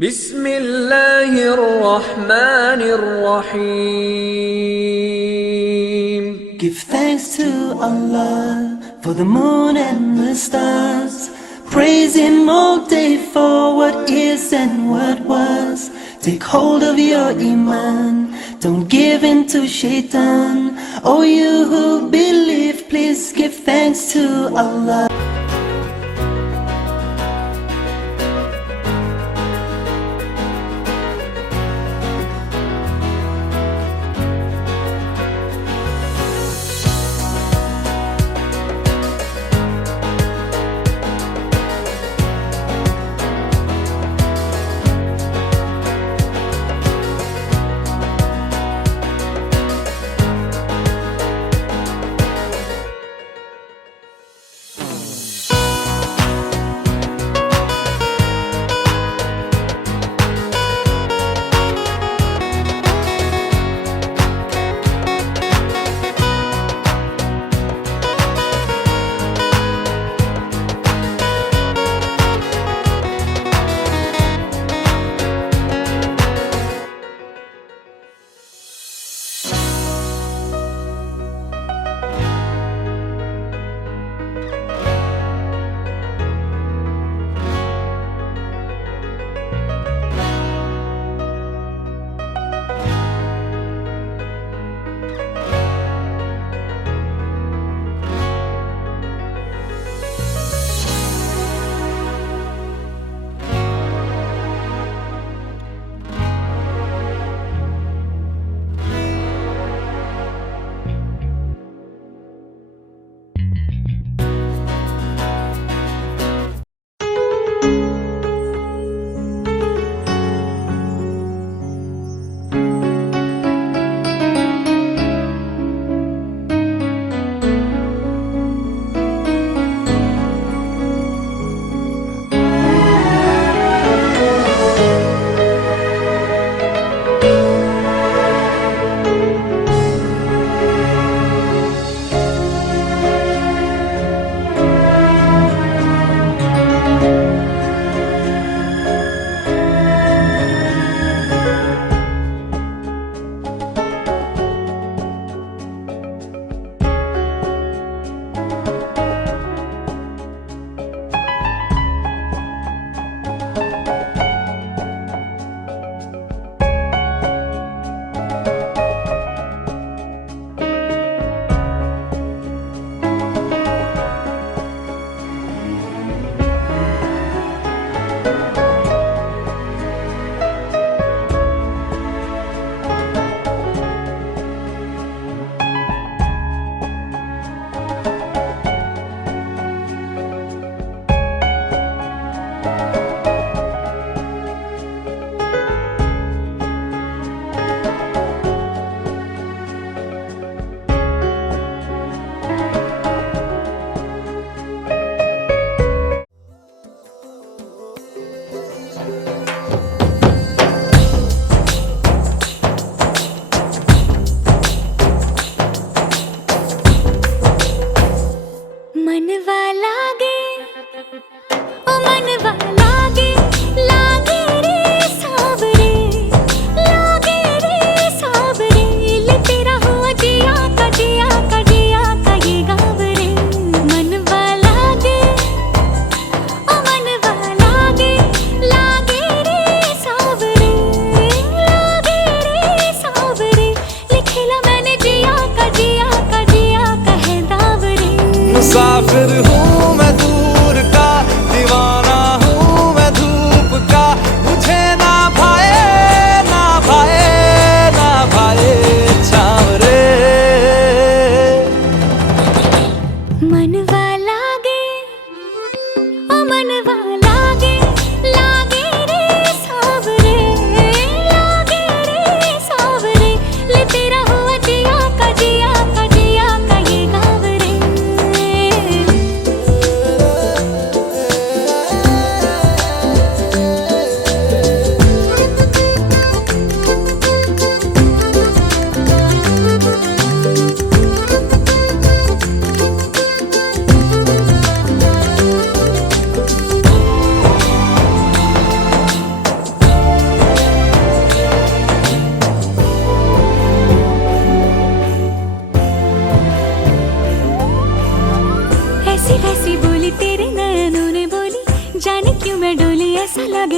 Bismillahirrahmanirrahim. Give thanks to Allah for the moon and the stars. Praise Him all day for what is and what was. Take hold of your iman, don't give in to shaitan. Oh, you who believe, please give thanks to Allah.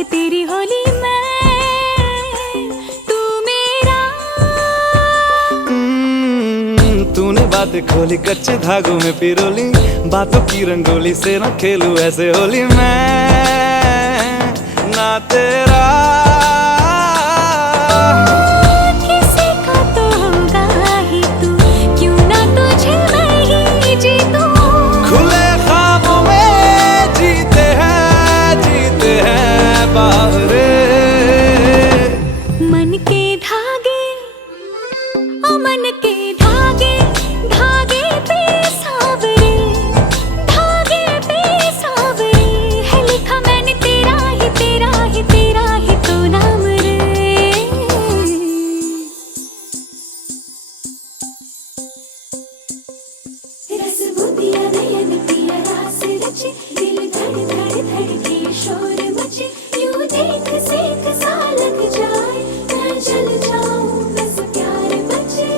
ये तेरी होली में तू मेरा। तूने बातें खोली कच्चे धागों में पिरोली, बातों की रंगोली से न खेलूं ऐसे होली मैं ना तेरा। किसी का तो होगा ही तू, क्यों ना तुझे मैं ही जीतूं। खुले ख्वाबों में जीते हैं बावरे। मन के धागे ओ मन के धागे, धागे पे सावरे, धागे पे सावरे है लिखा मैंने तेरा ही तेरा ही तेरा ही तो नाम रे। रस बुदिया नयन पिया रास रचे, दिल धड़ धड़ धड़के शोर मचे, यूं देख सेक सा लग जाए, मैं जल जाऊं बस प्यार बचे।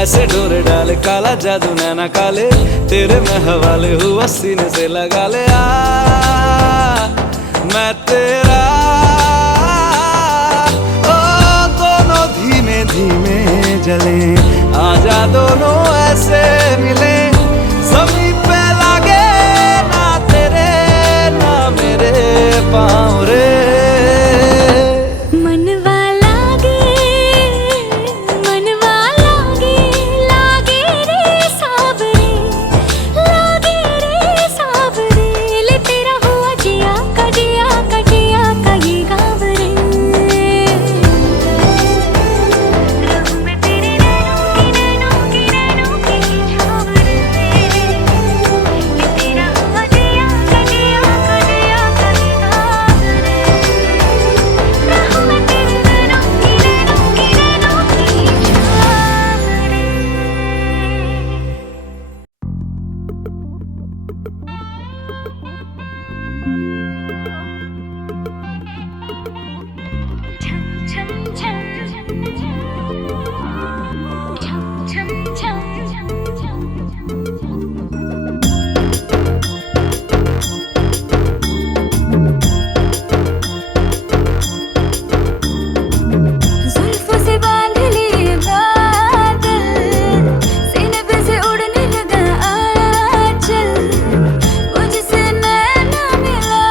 ऐसे डोरे डाले काला जादू नैना काले, तेरे में हवाले हुआ सीने से लगा ले आ मैं तेरा। ओ दोनों धीमे धीमे जले, आजा दोनों ऐसे मिले, जमीन पे लागे ना तेरे ना मेरे पाँव रे। मनवा लागे लागे रे सावरे, लागे रे सावरे ले तेरा हुआ जिया का जिया का जिया का ये गाँव रे। रहूं मैं तेरे नैनों की छाँव रे, ये तेरा हुआ जिया का जिया का जिया का ये गाँव रे। रहूं मैं तेरे नैनों की छाँव रे। जुल्फों से बांध लिए बादल, सीने पे से उड़ने लगा आंचल, मुझसे नैना मिला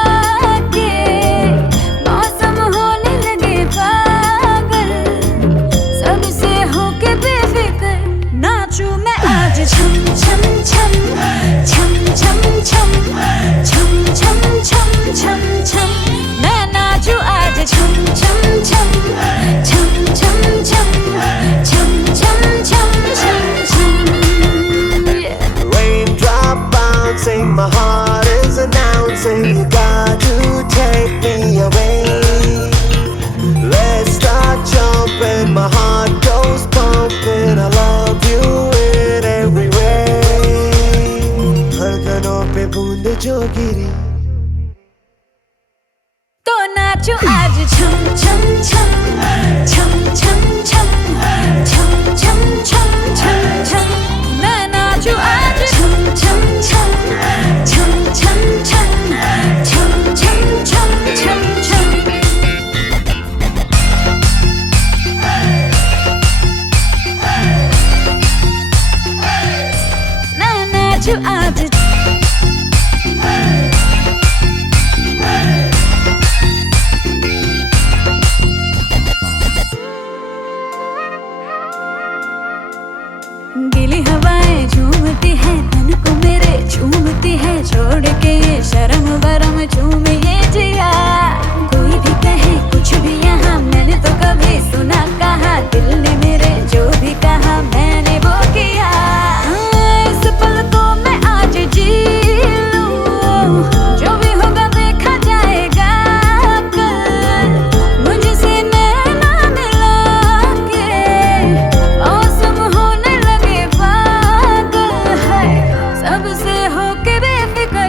के मौसम होने लगे पागल, सबसे होके बेफिक्र नाचूं मैं आज छम छम छम छम छम छम छम छम छम छम छम। मैं नाचूं आज छम छम छम छम छम छम छम छम छम छम छम। Raindrop bouncing, my heart is announcing, you got to take me away. Let's start jumping, my heart goes pumping, I love you in every way. धड़कनों पे बूंद जो गिरी, तो नाचूं आज छम छम छम छम छम छम छम छम छम छम छम। मैं नाचूं आज छम छम छम छम छम छम छम छम छम छम छम। मैं नाचूं आज गीली हवाएं झूमती है तन को मेरे, झूमती है छोड़ के ये शर्म वरम झूम ये जिया। कोई भी कहे कुछ भी यहाँ, मैंने तो कभी सुना कहा, दिल ने मेरे जो भी कहा मैंने वो किया। इस पल को मैं आज जी लूं, जो भी होगा देखा जाएगा कल, मुझसे नैना मिला के मौसम होने लगे पागल है, सबसे होके बेफिक्र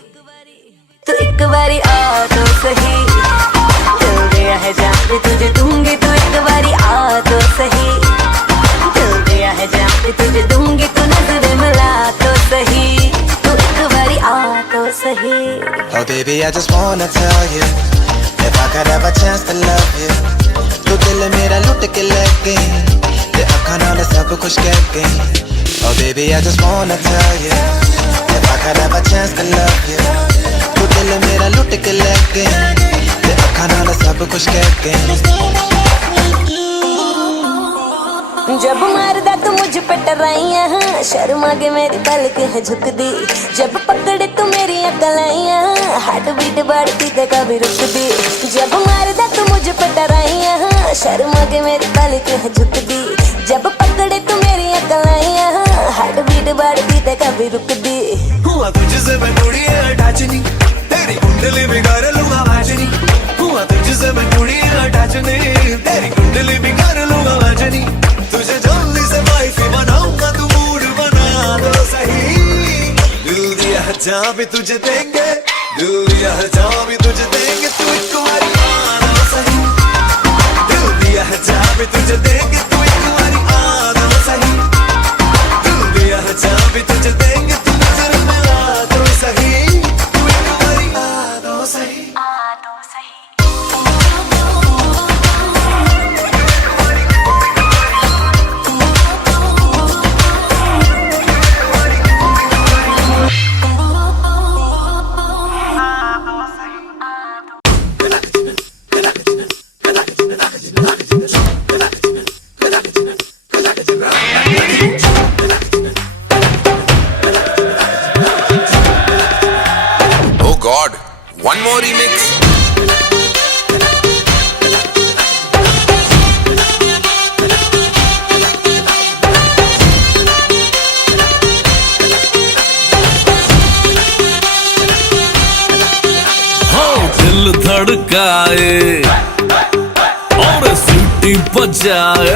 एक बारी आ तो सही, दिल दिया है जान भी तुझे दूंगी, तू एक बारी आ तो सही, दिल दिया है जान भी तुझे दूंगी, तू नजर मिला तो सही, तू एक बारी आ तो सही। Oh baby, I just wanna tell you, if I could have a chance to love you, तो दिल मेरा लुट के ले गई, ते अखां नाल सब कुछ कह गई। Oh baby, I just wanna tell you, if I could have a chance to love you, तो दिल मेरा लुट के ले गई, ते अखां नाल सब कुछ कह गई। जब मारदा तू मुझ पे टराइयां, शर्मा के मेरी पलकें है झुक दी, जब पकड़े तू मेरी कलाइयां, हार्ट बीट बढ़ती ते कभी रुक दी। जब मारदा तू मुझ पे टराइयां, शर्मा के मेरी पलकें है झुक दी, जब पकड़े तू मेरी कलाइयां, हार्ट बीट बढ़ती ते कभी रुक दी। हुआ तुझसे मैं थोड़ी अटैच नहीं, तेरी कुंडली बिगाड़ लूंगा आज नहीं, हुआ तुझसे मैं थोड़ी अटैच नहीं, तेरी कुंडली बिगाड़ लूंगा आज नहीं, तुझे जल्दी से वाइफी बनाऊंगा, तू मूड बना दो सही, दिल दिया है जहाँ भी तुझे देंगे, दिल दिया है जहाँ भी तुझे देंगे, तू एक बारी आना सही, दिल दिया है जहाँ भी तुझे देंगे, तू एक बारी आना सही, दिल दिया है जहाँ भी तुझे देंगे, तू नजर मिला दो सही, तू एक बारी आ दो सही। Oh God, one more remix. दिल धड़काए और सीटी बजाए,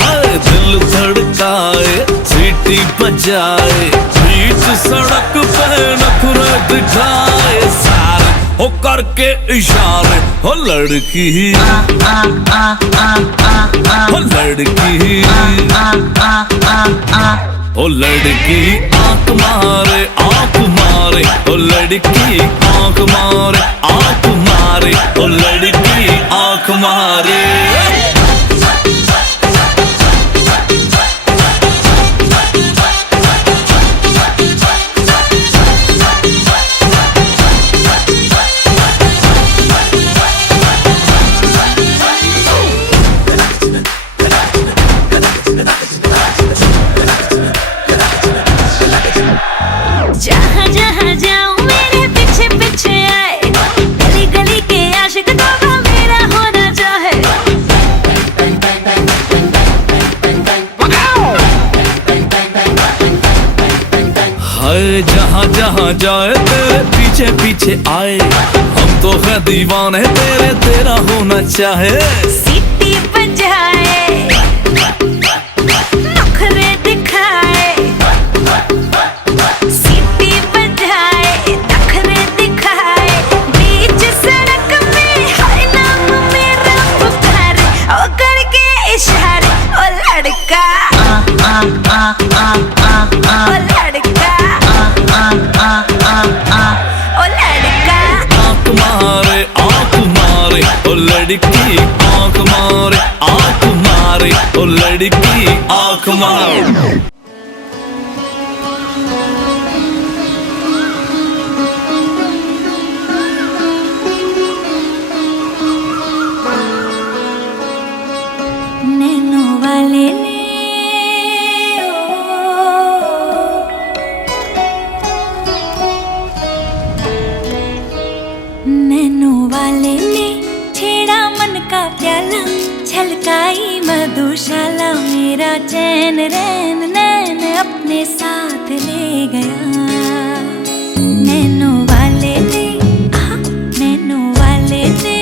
हाय दिल धड़काए सीटी बजाए, बीच सड़क पे नखरे दिखाए सारे, हो करके इशारे, हो लड़की हो लड़की ओ लड़की आंख मारे आंख मारे, ओ लड़की आंख मारे आंख मारे, ओ लड़की आंख मारे। जहाँ जहाँ जाऊँ मेरे पीछे पीछे आए, गली गली के आशिक तो मेरा होना चाहे। हाय जहाँ जहाँ जाए तेरे पीछे पीछे आए, हम तो है दीवाने तेरे, तेरा होना चाहे। सीटी बजाए नखरे दिखाए, सीटी बजाए नखरे दिखाए, बीच सड़क में हाय नाम मेरा पुकारे, ओ करके इशारे, ओ लड़का ओ लड़का ओ लड़का। आंख मारे आंख मारे, ओ लड़की आंख मारे आंख मारे, ओ लड़की आंख मारे। नैनो वाले ने नैनो वाले ने छेड़ा मन का प्याला, छलकाई मधुशाला, मेरा चैन रैन नैन अपने साथ ले गया। नैनो वाले ने नैनो वाले ने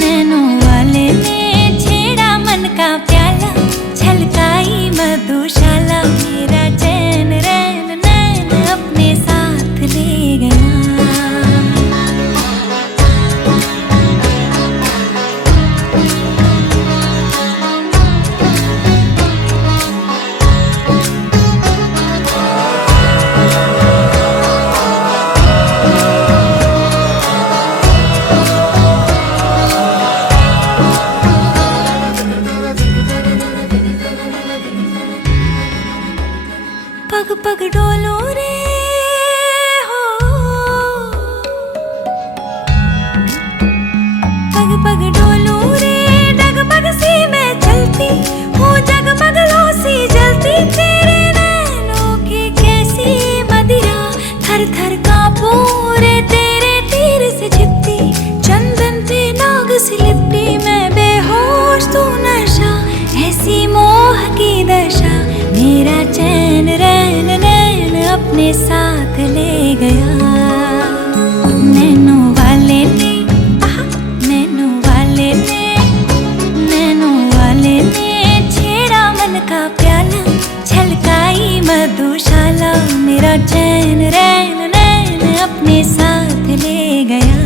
नैनो वाले ने छेड़ा मन का प्याला, छलकाई मधुशाला, मेरा चैन रैन नैन अपने साथ ले गया। रे तेरे तीर से छिपती, चंदन पे नाग से लिपटी, मैं बेहोश तू नशा, ऐसी मोह की दशा, मेरा चैन रैन नैन अपने साथ ले गया। नैनो वाले ने, नैनो वाले ने, नैनो वाले ने छेड़ा मन का प्याला, छलकाई मधुशाला, मेरा चैन रैन नैन अपने साथ ले गया।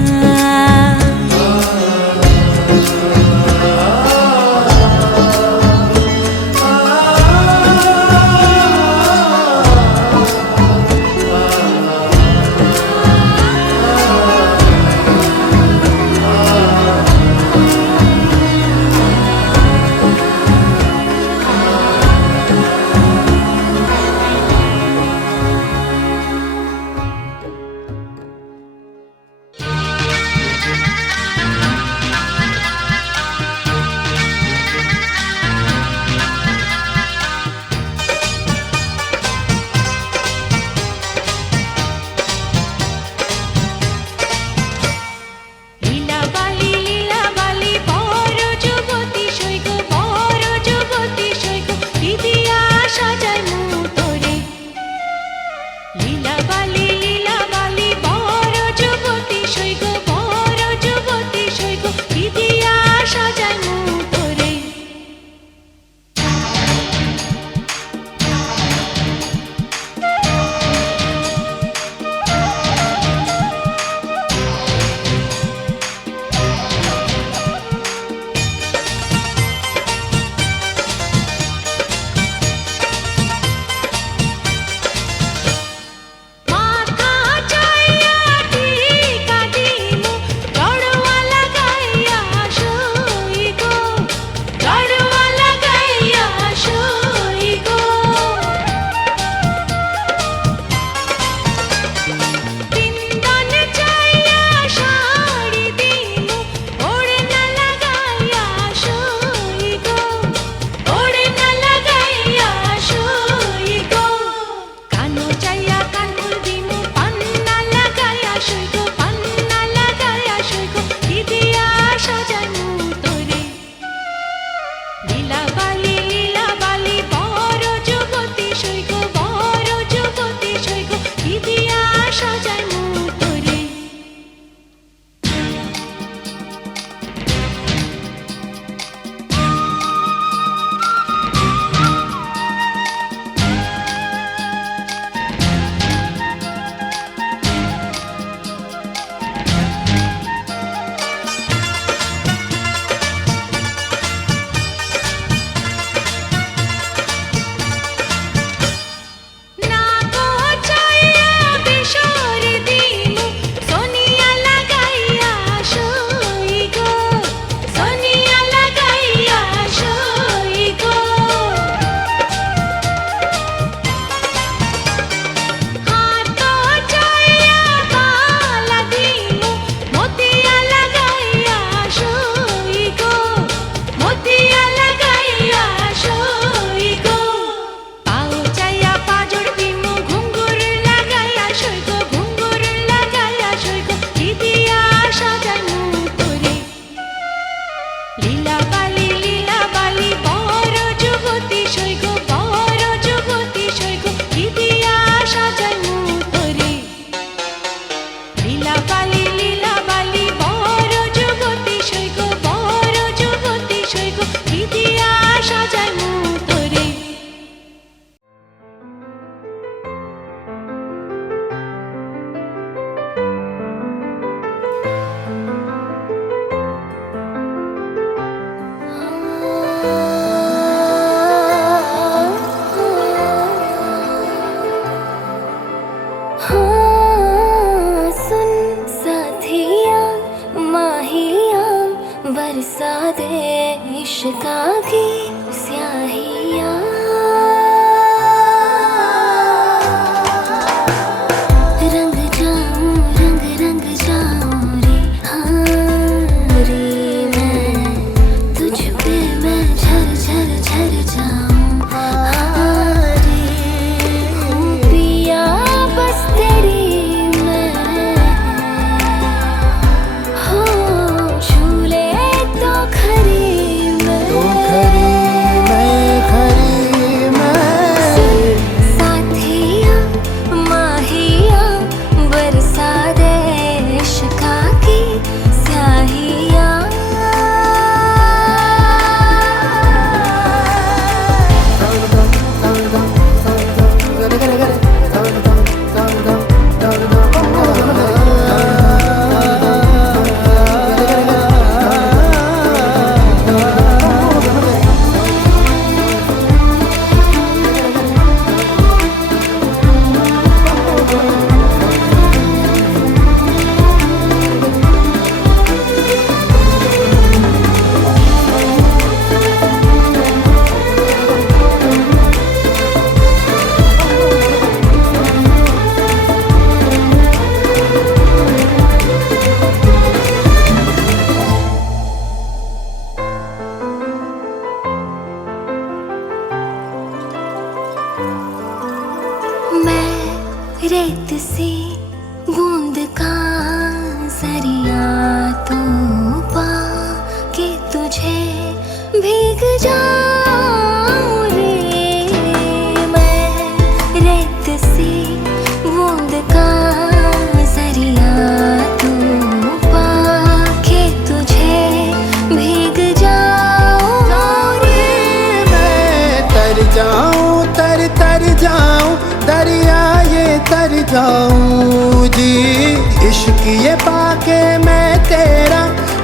इश्क ये पाके मैं तेरा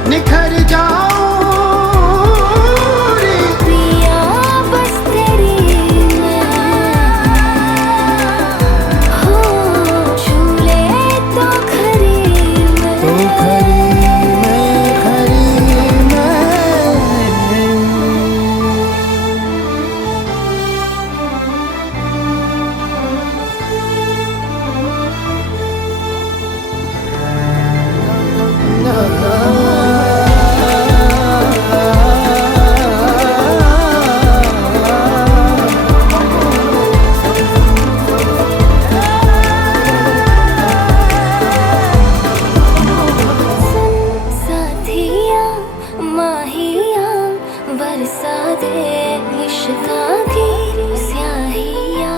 निखर जाऊं रे। पिया बस तेरी हो झूले तो खरी तू खरी मैं खरी मैं। साथिया माहिया बरसा दे इश्का की स्याहिया।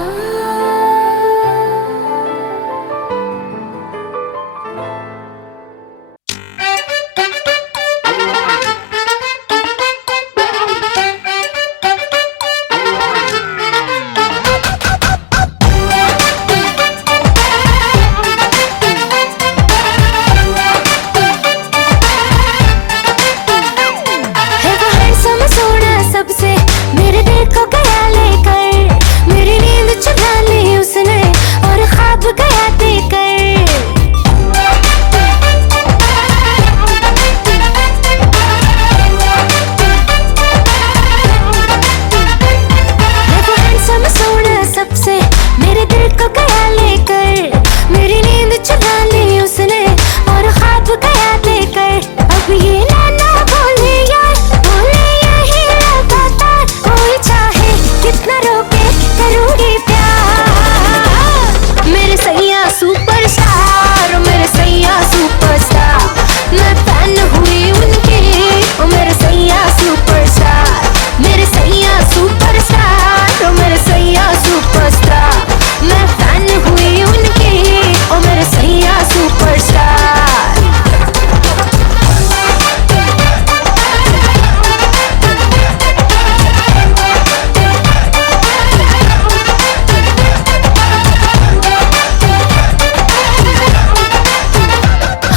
है वो handsome सोना सबसे मेरे दिल को गया लेकर, मेरी नींद चुरा ली उसने और ख्वाब गया देकर। है वो handsome सोना सबसे मेरे दिल को गया लेकर, मेरी नींद चुरा ली उसने और ख्वाब गया देकर। अब ये नैना बोले यार बोले यही लगातार, कोई चाहे कितना रोके करूंगी प्यार। मेरे सैया सुपरस्टार मेरे सैया सुपरस्टार, मैं फैन हुई उनकी ओ मेरे सैया सुपरस्टार। मेरे सैया सुपरस्टार मेरे सैया सुपरस्टार, मैं फैन हुई उनकी ओ मेरे सैया सुपरस्टार।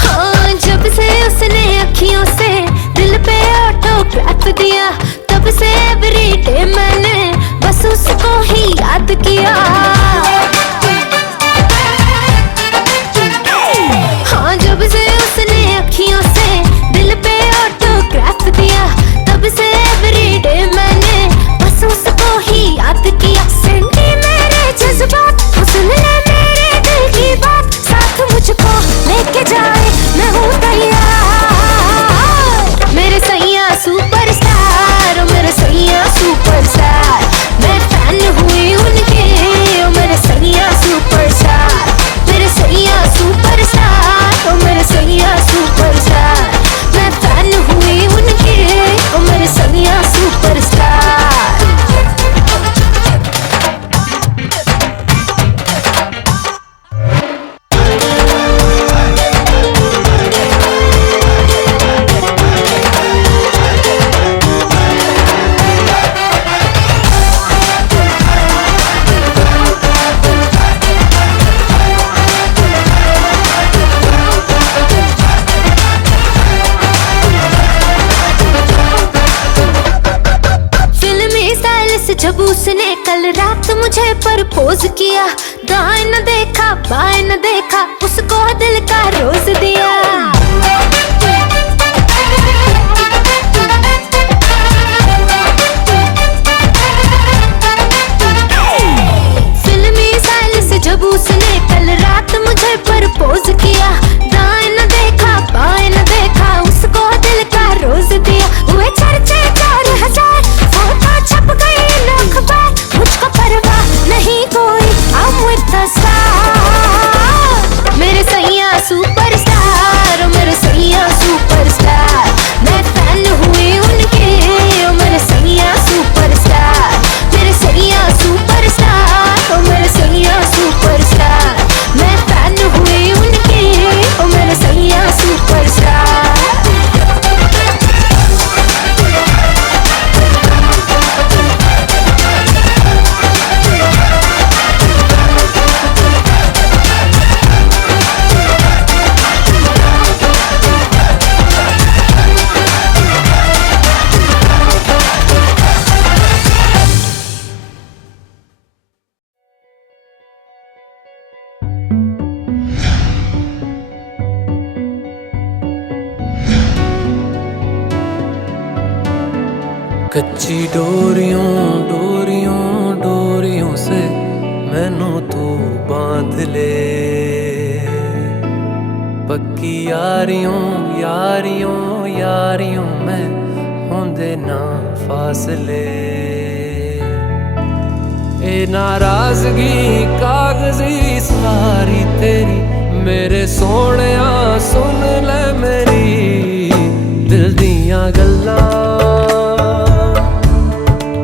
हाँ जब से उसने अखियों से दिल पे ऑटोग्राफ दिया, तब से एवरीडे मैंने बस उसको ही याद किया। हाँ जब से उसने अखियों से दिल पे ऑटोग्राफ दिया, तब से एवरीडे मैंने बस उसको ही याद किया। सेंटी मेरे जज्बात वो सुन ले मेरे दिल की बात, साथ मुझको लेके जाए मैं हूँ तैयार। मेरे सैया सुपरस्टार मेरे सैया सुपरस्टार, मैं फैन हुई उनकी ओ मेरे सैया सुपरस्टार। मेरे सैया सुपरस्टार ओ मेरे सैया सुपरस्टार, मैं फैन हुई उनकी ओ मेरे सैया सुपरस्टार। फिल्मी स्टाइल से जब उसने कल रात मुझे प्रपोज किया, दाएं न देखा बाएं न देखा उसको दिल का रोज दिया। फिल्मी स्टाइल से जब उसने कल रात मुझे प्रपोज किया, दाएं न देखा बाएं न देखा उसको दिल का रोज दिया। हुए चर्चे 4000 फोटो छप गई इन अखबार, मुझको परवाह नहीं कोई I'm with the star। मेरे सैया सुपरस्टार कच्ची डोरियों डोरियों डोरियों से मैनू तू बांध ले, पक्की यारियों यारियों यारियों में होंदे ना फासले। ए नाराजगी कागजी सारी तेरी मेरे सोहणिया सुन ले मेरी दिल दियां गल्लां,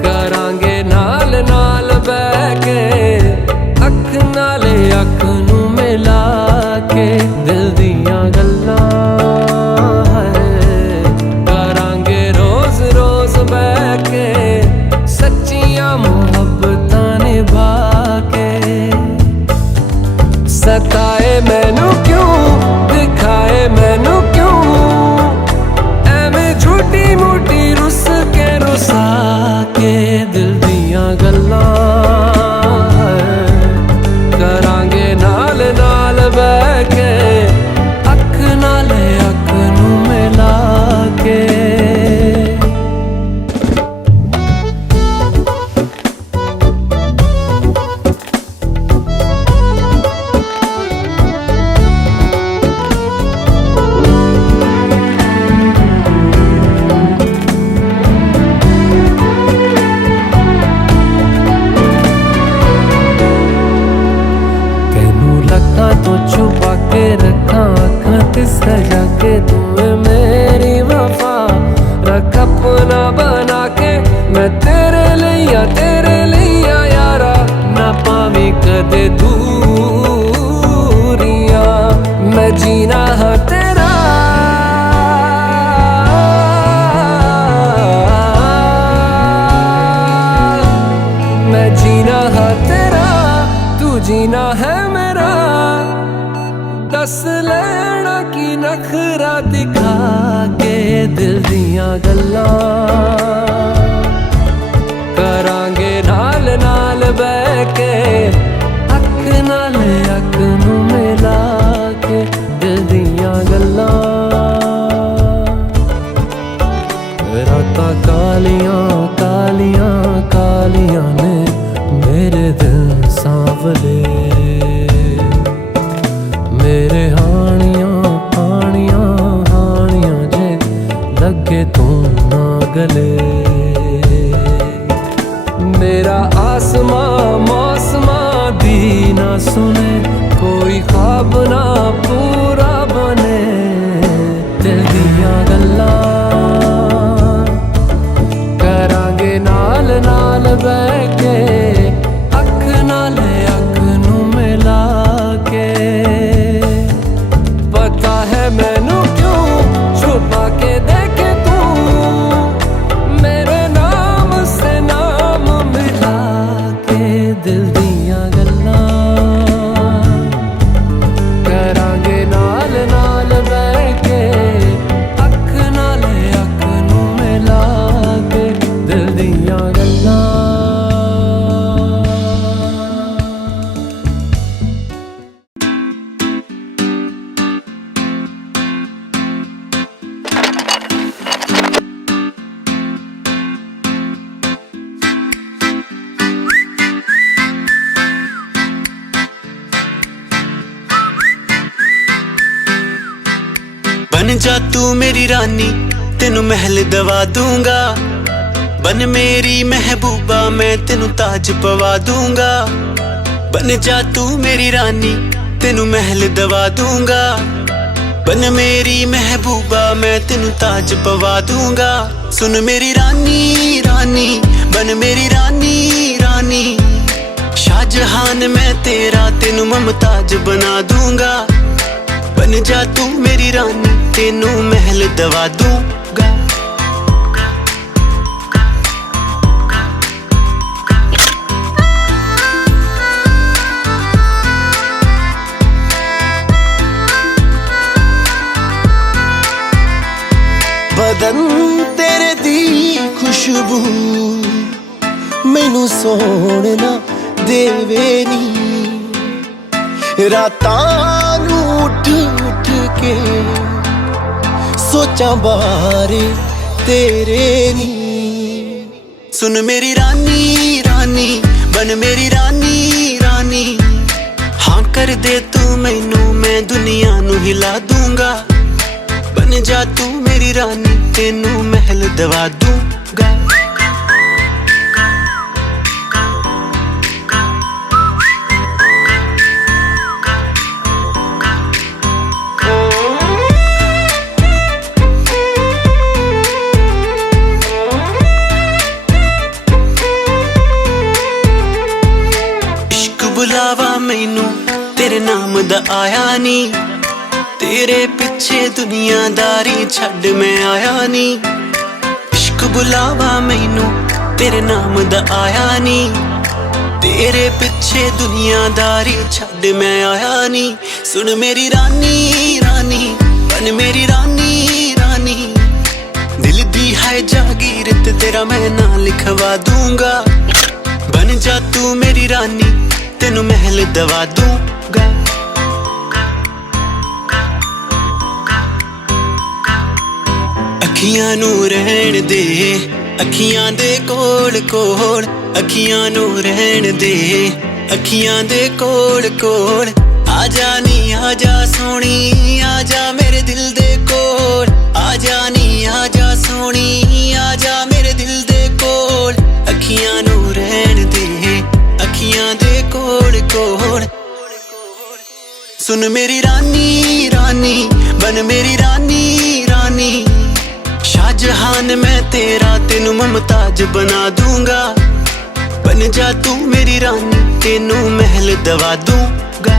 करांगे नाल नाल बैठ के अख नाले अख नू मिला के दिल दियां गल्लां करांगे रोज रोज बैठ के सच्चियां मुहब्बतां निभा के। सताए मैनू क्यों दिखाए मैनू क्यों एवें झूठी मूठी रुस के रुसा के दिल दियां गल्लां करांगे नाल नाल बैठ के अख नाले अख नू मिला के। तो छुपा के रखा अखां ते सजा के तुम्हें मेरी वफा रख अपना बना के मैं तेरे लिया यारा ना पावी कदे दूरियां मैं जीना है तेरा मैं जीना है तेरा तू जीना है मेरा। दस लेना की नखरा दिखा के दिल दियां गल्लां करांगे नाल नाल बैठ के अख नाल अख नू मिला के दिल दियां गल्लां। रातां कालियां कालियां कालियां ने मेरे दिल सांवले, मेरे हानियां हानियां हानियां जे लगे तू ना गले। मेरा आसमां मौसमां दी ना सुने कोई ख्वाब ना पूरा बने दिल दियां गल्लां करांगे नाल नाल बैठ के अख नाले अख नू मिला के। पता है मैनू क्यों छुपा के देखे तू मेरे नाम से नाम मिला के दिल दियां गल्लां करांगे नाल नाल बैठ के अख नाले अख नू मिला के दिल दियां गल्लां। बन जा तू मेरी रानी तेनू महल दवा दूंगा, बन मेरी महबूबा मैं तेनू ताज पवा दूंगा। बन जा तू मेरी रानी तेनू महल दवा दूंगा, बन मेरी महबूबा मैं तेनू ताज पवा दूंगा। सुन मेरी रानी रानी बन मेरी रानी रानी शाहजहान मैं तेरा तेनू मुमताज बना दूंगा। बन जा तू मेरी रानी तेनू महल दवा दूंगा। बदन तेरे दी खुशबू मैनू सोहना देवे नी, रातां नू उठ उठ के सोचा बारे तेरे नी। सुन मेरी रानी रानी बन मेरी रानी रानी हाँ कर दे तू मैनू मैं दुनिया नू हिला दूंगा बन जा तू मेरी रानी तेनू महल दवा दूंगा बुलावा मैनू तेरे नाम दा आया नी तेरे पिछे दुनियादारी छड़ मैं आया नी इश्क बुलावा मैनू तेरे नाम दा आया नी तेरे पिछे दुनियादारी छड़ मैं आया नी सुन मेरी रानी रानी बन मेरी रानी रानी दिल दी है जागीर ते तेरा मैं ना लिखवा दूंगा बन जा तू मेरी रानी तेनू महल दवा दूंगा अखियां नू रहन दे अखियां दे कोल कोल अखियां नू रहन दे अखियां दे कोल कोल आजा नी आजा सोनी आजा मेरे दिल दे कोल आजा नी आजा सोनी आजा मेरे दिल दे कोल अखियां नू रहन दे अखियां दे कोल कोल सुन मेरी रानी रानी बन मेरी रानी रानी शाहजहान मैं तेरा तेनू मुमताज बना दूंगा बन जा तू मेरी रानी तेनू महल दवा दूंगा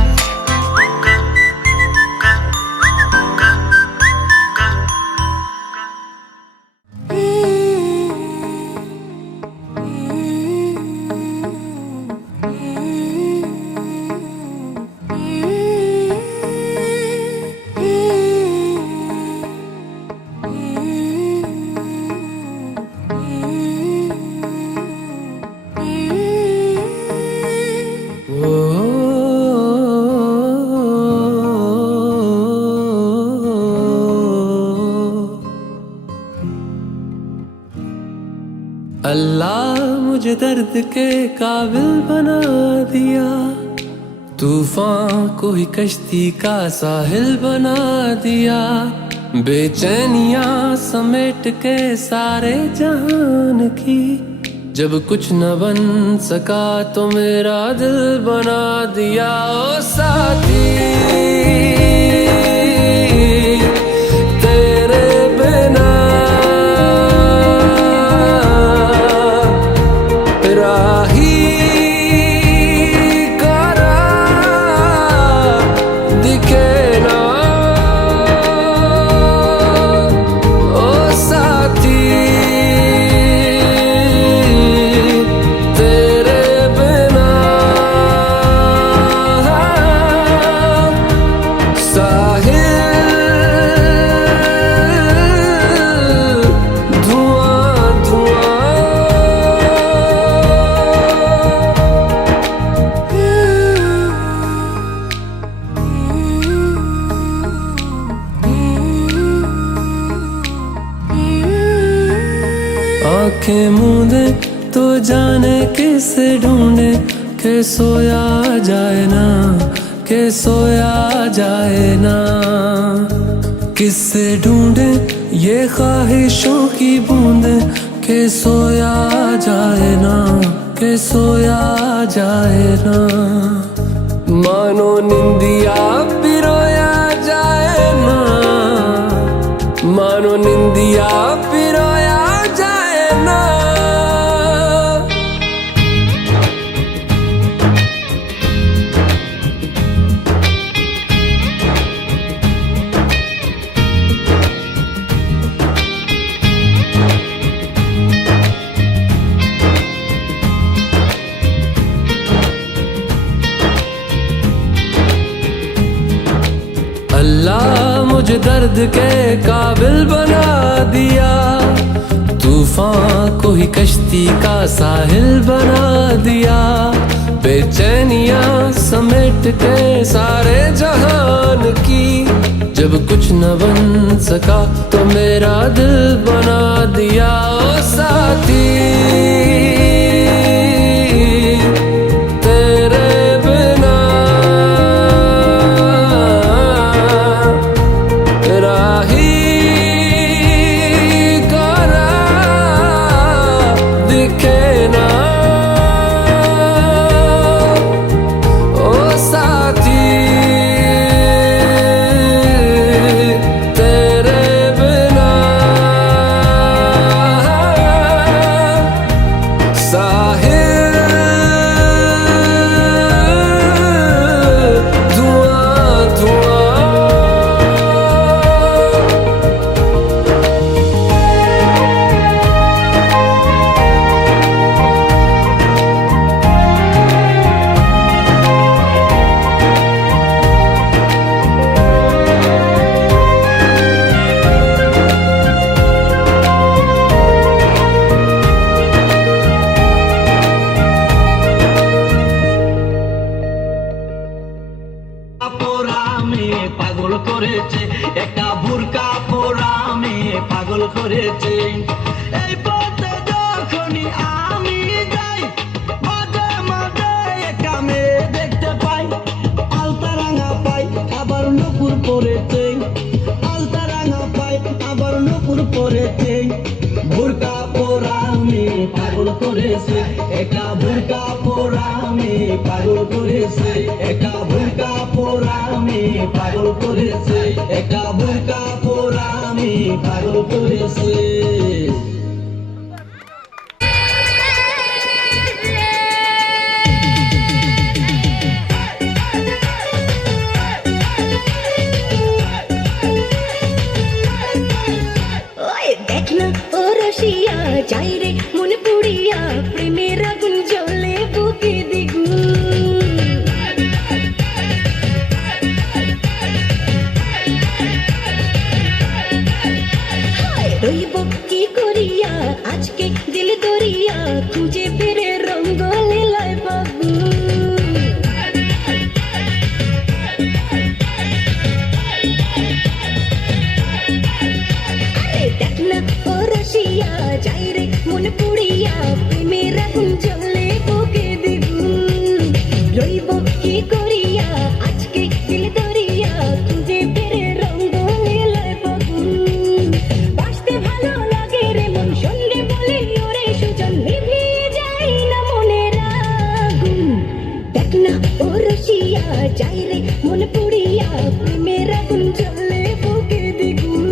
अल्लाह मुझे दर्द के काबिल बना दिया तूफान को ही कश्ती का साहिल बना दिया बेचैनियां समेट के सारे जहान की जब कुछ न बन सका तो मेरा दिल बना दिया ओ साथी तेरे बिना राही करा दिखे ना ओ साथी तेरे बिना साहिल धुआं धुआं आंखें मूंदे तो जाने किसे ढूंढे के सोया जाए ना के सोया जाए ना किससे ढूंढे ये ख्वाहिशों की बूंदे के सोया जाए ना के सोया जाए ना मानो निंदिया पिरोया जाए ना मानो निंदिया पिरोया जाए ना अल्लाह मुझे दर्द के काबिल बना दिया तूफान को ही कश्ती का साहिल बना दिया बेचैनियां समेट के सारे जहान की जब कुछ न बन सका तो मेरा दिल बना दिया ओ साथी করেছে, একটা বুরকা পরা মেয়ে পাগল করেছে। এই পথে যখনই আমি যাই, মাঝে মাঝে একটা মেয়ে দেখতে পাই, আলতা রাঙা পাই আবার নুপুর পরেছে, আলতা রাঙা পাই আবার নুপুর পরেছে। বুরকা পরা মেয়ে পাগল করেছে, একটা বুরকা পরা মেয়ে পাগল করেছে, একটা বুরকা পরা মেয়ে পাগল করেছে, একটা বুরকা পরা মেয়ে পাগল করেছে। দেখ না ও রসিয়া যাই রে মনে পুড়িয়া প্রেমের আগুন জ্বলে বুকে দ্বিগুণ। রইব কি করিয়া আজকে দিল দরিয়া খুঁজে ফিরে রঙ্গ লীলায় ফাগুন। দেখ না ও রসিয়া যাই রে মন পুড়িয়া প্রেমের আগুন জ্বলে বুকে দ্বিগুণ। রইব কি করিয়া আজকে দিল দরিয়া খুঁজে ফিরে রঙ্গ লীলায় ফাগুন। বাসতে ভালো লাগে রে মন সন্ধ্যে বলে ওরে সুজন নিভিয়ে যায় না মনের আগুন। দেখ না ও রসিয়া যাই রে মন পুড়িয়া প্রেমের আগুন জ্বলে বুকে দ্বিগুণ।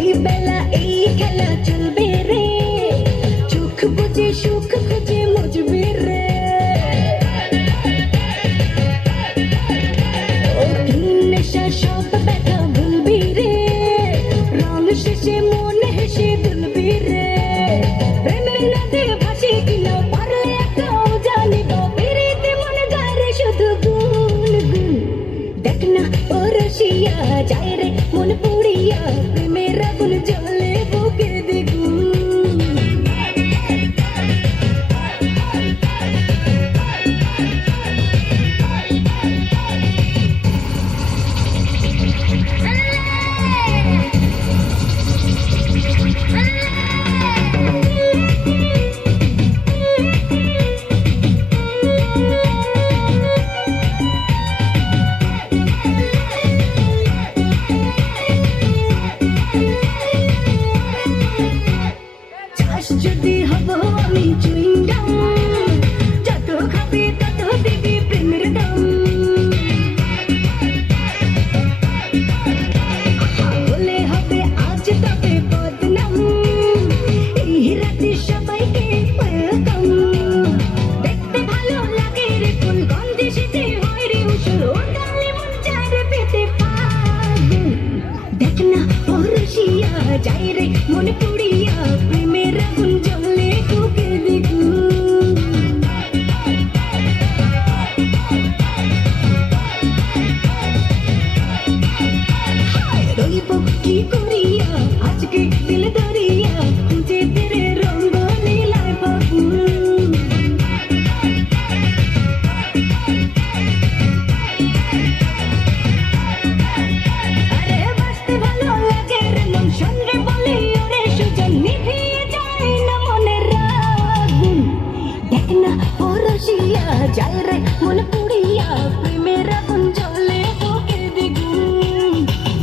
এই বেলা এই খেলা চলবে রে, চোখ বুঝে সুখ খুঁজে মজবে রে। ও দিন নেশা সব ব্যথা ভুলবি রে, রং শেষে মন হেসে দুলবি রে। প্রেমের নদে ভাসি কিনা পারলে একাও জানিব, পেরেতে মন গারে শুধু গুন গুন। দেখ না ও রসিয়া যাই রে মন পুড়িয়া প্রেমের আগুন জ্বলে বুকে দ্বিগুণ। চাস যদি হব আমি চুইংগাম, যত খাবে তত দিবি প্রেমের দাম। বলে হবে আজ তবে বদনাম, এই রাতে সবাইকে ওয়েলকাম। দেখতে ভালো লাগে রে ফুল গন্ধে সেজে হয় রে উসুল, ও ডালে মন চায় রে পেতে পাগুন। দেখ না ও রসিয়া যাই রে মন পুড়িয়া প্রেমের আগুন জ্বলে বুকে দ্বিগুণ। রইব কি করিয়া আজকে দিল দরিয়া খুঁজে ফিরে রঙ্গ লীলায় ফাগুন। আরে বাসতে ভালো লাগে রে মন সন্ধ্যে বলে ওরে সুজন নিভিয়ে যায় না মনের আগুন। দেখ না ও রসিয়া যাই রে মন পুড়িয়া প্রেমের আগুন জ্বলে বুকে দ্বিগুণ।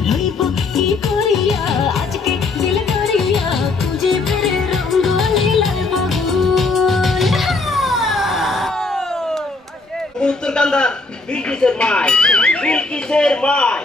রইব কি করিয়া আজকে দিল দরিয়া খুঁজে ফিরে রঙ্গ লীলায় ফাগুন। উত্তরকান্দা বিলকিসের মাই, বিলকিসের মাই।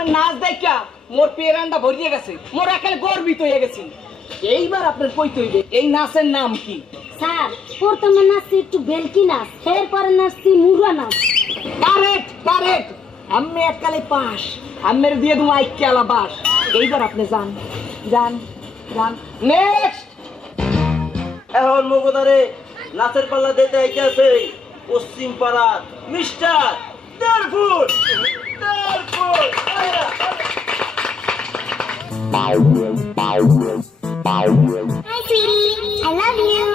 আপনার নাচ দেখা মোর পেরান্ডা ভরিয়ে গেছে, মোর এখানে গর্বিত হয়ে গেছি। এইবার আপনার কইতে হইবে এই নাচের নাম কি? স্যার প্রথমে নাচছি একটু বেলকি নাচ, এরপরে নাচছি মুরুয়া নাচ। কারেক্ট কারেক্ট, আমি এককালে পাস, আমের দিয়ে তুমি আইকে আলা বাস। এইবার আপনি যান যান যান। নেক্সট। এখন মগদারে নাচের পাল্লা দিতে আইতেছে পশ্চিম পাড়ার মিস্টার দেড়ফুট। Hi sweetie, I love you.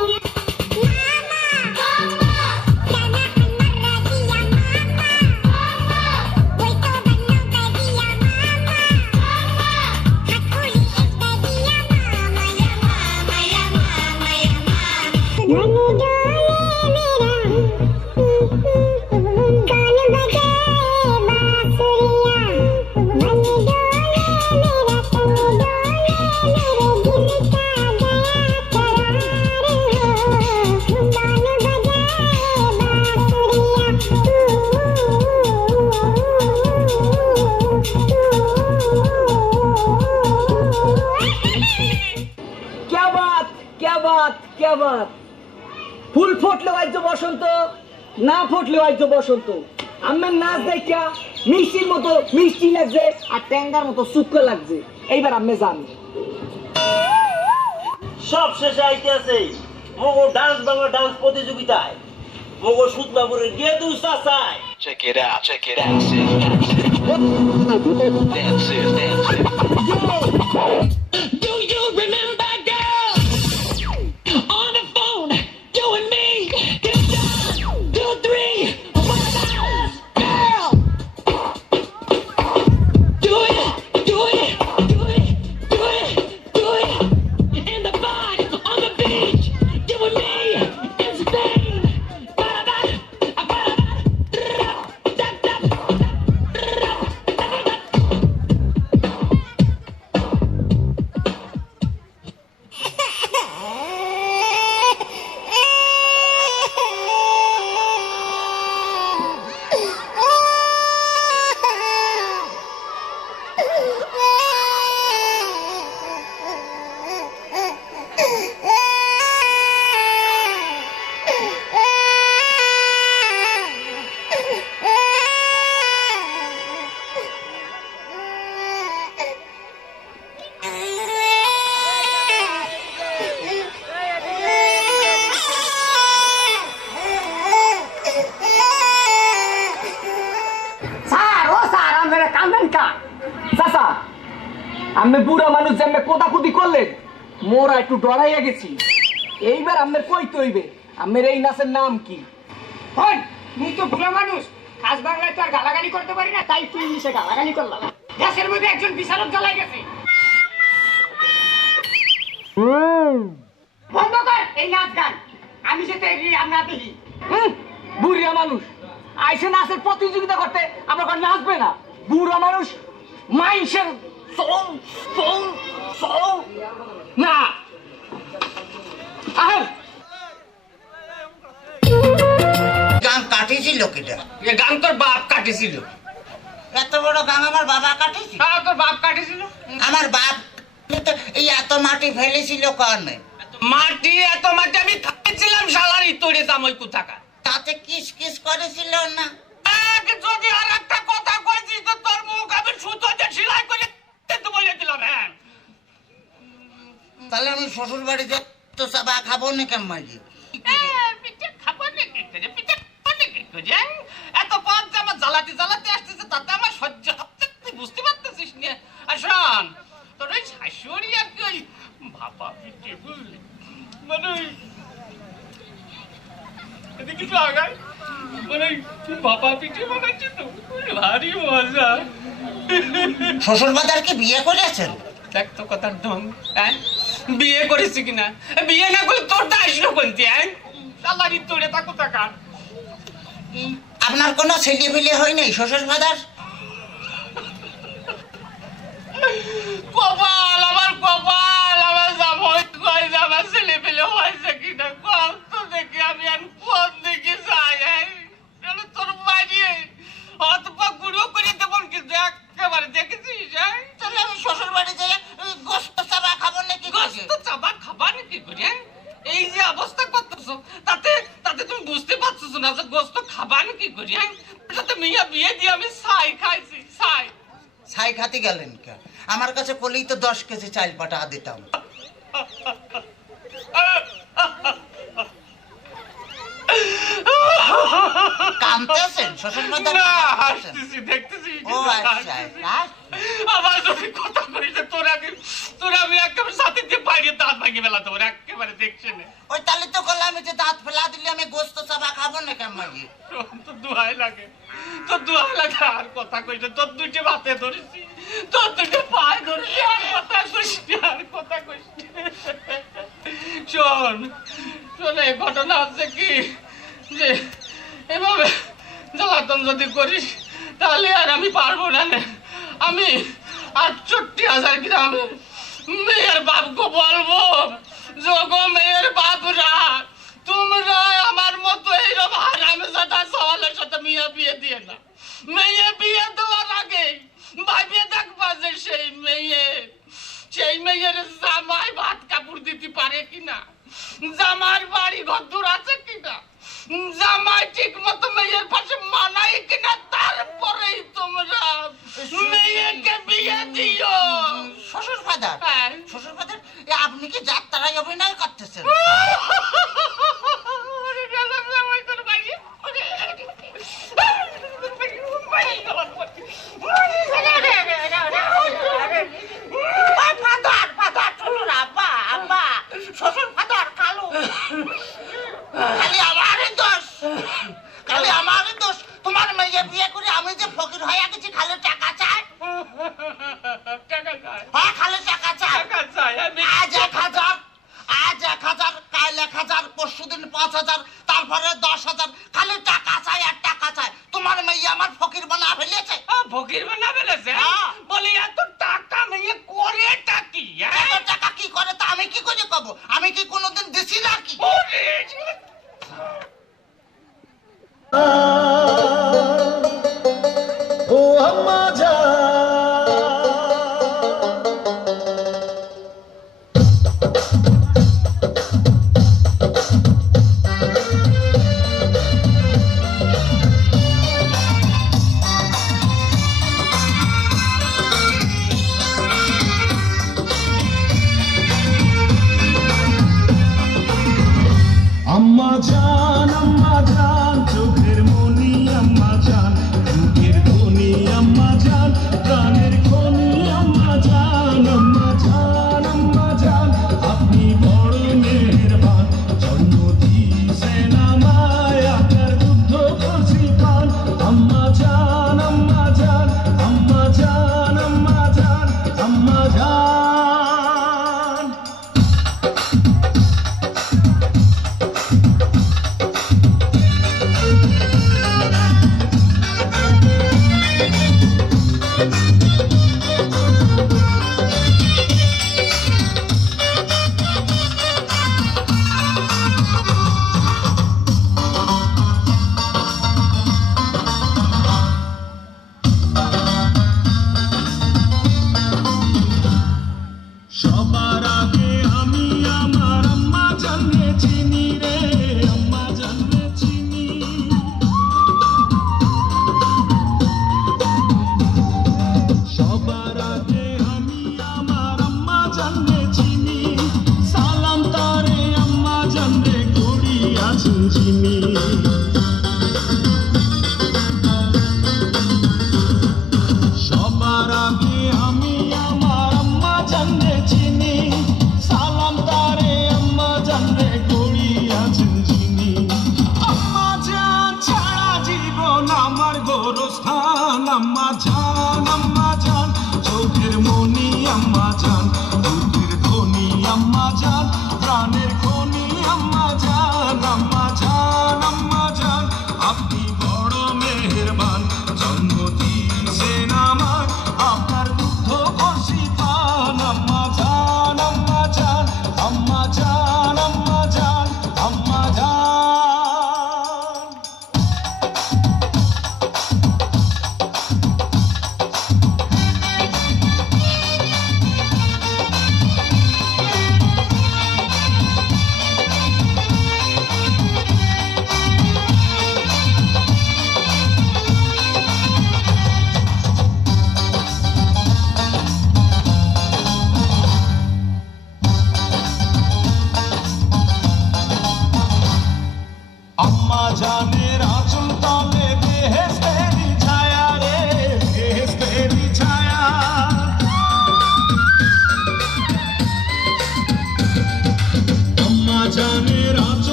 ফুল ফুটলে বাজ্য বসন্ত, না ফুটলে বাজ্য বসন্ত। আমার নাচ দেখা মিষ্টির মতো মিষ্টি লাগছে আর ট্যাঙ্গার মতো শুক্র লাগছে। এইবার আপনি যান। সব শেষে আইতেছে মগো ডান্স বাংলা ডান্স প্রতিযোগিতায় মগো সুদবাবুরের গেদু চাচায়। Check it out, check it out. Dancers, dancers. Do you remember, girl, on the phone, you and me, get down, 2, 3, one, girl. Do it, do it, do it, do it, do it. In the bar, on the beach, you and me, in Spain. আমি বুড়া মানুষ যেমন কোদাকুদি করলেন মোরা একটু ডরাইয়া গেছি। এইবার আপনার কইতে হইবে আমার এই নাচের নাম কি? মুই তো বুড়া মানুষ, খাস বাংলায় তো আর গালাগালি করতে পারি না, তাই তুই মিশে গালাগালি করলাম। দেশের মধ্যে একজন বিচারক জ্বালাই গেছে। বন্ধ কর এই নাচ গান, আমি যেতে আমরা দেখি। বুড়া মানুষ আইসে নাচের প্রতিযোগিতা করতে, আমার ঘর নাচবে না? বুড়া মানুষ মাইসের না। গান কাটিছিল কেটা? গান তোর বাপ কাটেছিল। এত বড় গান আমার বাবা কাটেছিল? হ্যাঁ তোর বাপ কাটেছিল। আমার বাপ তো এই এত মাটি ফেলেছিল কারণে। মাটি এত মাটি আমি খাইছিলাম শালারি তোরে জামাই কোথাকা। তাতে কিস কিস করেছিল না? যদি আর একটা কথা কইছিস তো তোর মুখ আমি সুতো দিয়ে সেলাই করে বলে দিলাম। হ্যাঁ তাহলে আমি শ্বশুর বাড়িতে তো চাবা খাবো না কেন মাঝি? পিঠে খাবো না কি করে, পিঠে খাবো না কি করে? এত পথ যে আমার জ্বালাতে জ্বালাতে আসতেছে তাতে আমার সহ্য হচ্ছে, তুই বুঝতে পারতেছিস না। আর শোন তোর ওই শাশুড়ি আর কি ওই ভাপা পিঠে বুঝলি মানে এদিকে তো আগায় মানে ভাপা পিঠে বানাচ্ছে তো ভারী মজা। শ্বশুর বাজার কি বিয়ে করেছেন? দেখ তো কথার ঢং। হ্যাঁ বিয়ে করেছি কিনা? বিয়ে না করলে তোর তো আসলো কোনটি? হ্যাঁ সালারি তোরে থাকো টাকা। আপনার কোনো ছেলে ফেলে হয় নাই শ্বশুর বাজার? কপাল আমার কপাল, আমার জামাই কয় যে আমার ছেলে ফেলে হয়েছে কিনা কম তো দেখি আমি আর কোন দিকে যাই। তোর বাড়ি অত গুঁড়ো করে দেবো কিন্তু একেবারে দেখেছি খাতে গেলেন কে? আমার কাছে কলেই তো 10 কেজি চাল পাঠা দিতাম। কাঁদতেছেন শ্বশুর মশাই? না, হাসতেছি, দেখতেছি। ও আচ্ছা, আমার যদি কথা কইছে তোরা আমি একেবারে সাথে দিয়ে বাইরে দাঁত ভাঙিয়ে ফেলাতে পারে, একেবারে দেখছে না। ওই তাহলে তো করলাম যে দাঁত ফেলা দিলে আমি গোস্ত চাবা খাবো না কেমন? তো দোহাই লাগে, আর কথা কইছে। তোর দুইটা ভাতে ধরেছি, তোর দুইটা পায়ে ধরেছি, আর কথা কইছি। শোন, এই ঘটনা হচ্ছে কি যে এভাবে জ্বালাতন যদি করিস তাহলে আর আমি পারবো না। আমি 68,000 গ্রামের মেয়ের বাপকে বলবো, যোগো মেয়ের বাপরা, তোমরা আমার মতো এইরকম হারামজাদা সওয়ালের সাথে মেয়ে বিয়ে দিয়ে না। মেয়ে বিয়ে দেওয়ার আগে ভাবিয়ে দেখবা যে সেই মেয়ের জামাই ভাত কাপড় দিতে পারে কিনা, জামার বাড়ি ঘর আছে কিনা, জামাই ঠিক মতো মেয়ের পাশে মানাই কিনা, তারপরেই তোমরা মেয়েকে বিয়ে দিও। শ্বশুর ফাদার, আপনি কি যাত্রায় অভিনয় করতেছেন? শ্বশুর ফাদার কালু, খালি আমারই দোষ। তোমার মেয়ে বিয়ে করে আমি যে ফকির হয়ে গেছি, খালি টাকা চাই। হ্যাঁ, খালি টাকা চাই। আজ 1,000, কাল 1,000, পরশুদিন 5,000, তারপরে 10,000, খালি টাকা চাই আর টাকা চাই। তোমার মেয়ে আমার ফকির বানা ফেলেছে। ফকির বানা ফেলেছে? বলি এত টাকা মেয়ে করেটা কি? এত টাকা কি করে তা আমি কি করে কব? আমি কি কোনোদিন দিছি নাকি? ও আম্মা জান, আম্মা জান, চোখের মনি আম্মা জান, চোখের ধনি আম্মা জান, প্রাণের খনি আম্মা জান, আম্মা জান, আম্মা জান, আপনি বড় মেহেরবান, জন্ম দিয়েছেন আমায়, আপনার দুগ্ধ করছি পান, আম্মা জান, আম্মা জান, আম্মা জান, আম্মা জান, আম্মা জান। সবার আগে আমি আমার আম্মা জানলে চিনি রে, আম্মা জানলে চিনি। সবার আগে আমি আমার আম্মা জানলে চিনি, সালাম তারে আম্মা জানলে করি আছেন চিনি।